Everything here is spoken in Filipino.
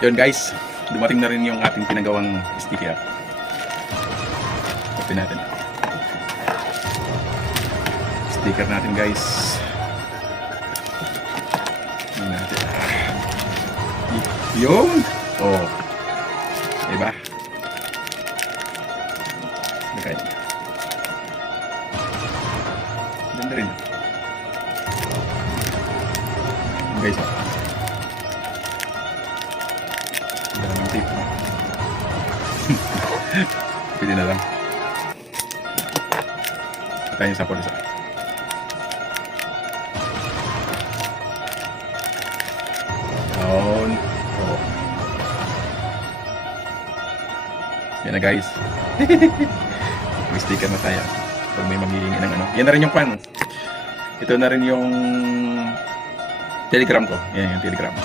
Yun guys, dumating na rin yung ating pinagawang sticker. Open natin. Sticker natin guys. Tingnan natin. Yung! Oh. Diba? Okay. Ganda rin. Guys, oh. Daming tape. Pwede na lang. Tayo sa polisa. Down. Oh. Yan na guys. May sticker na tayo. Pag may maghihingi ng ano. Yan na rin yung pan. Ito na rin yung Telegram ko. Yan yung Telegram.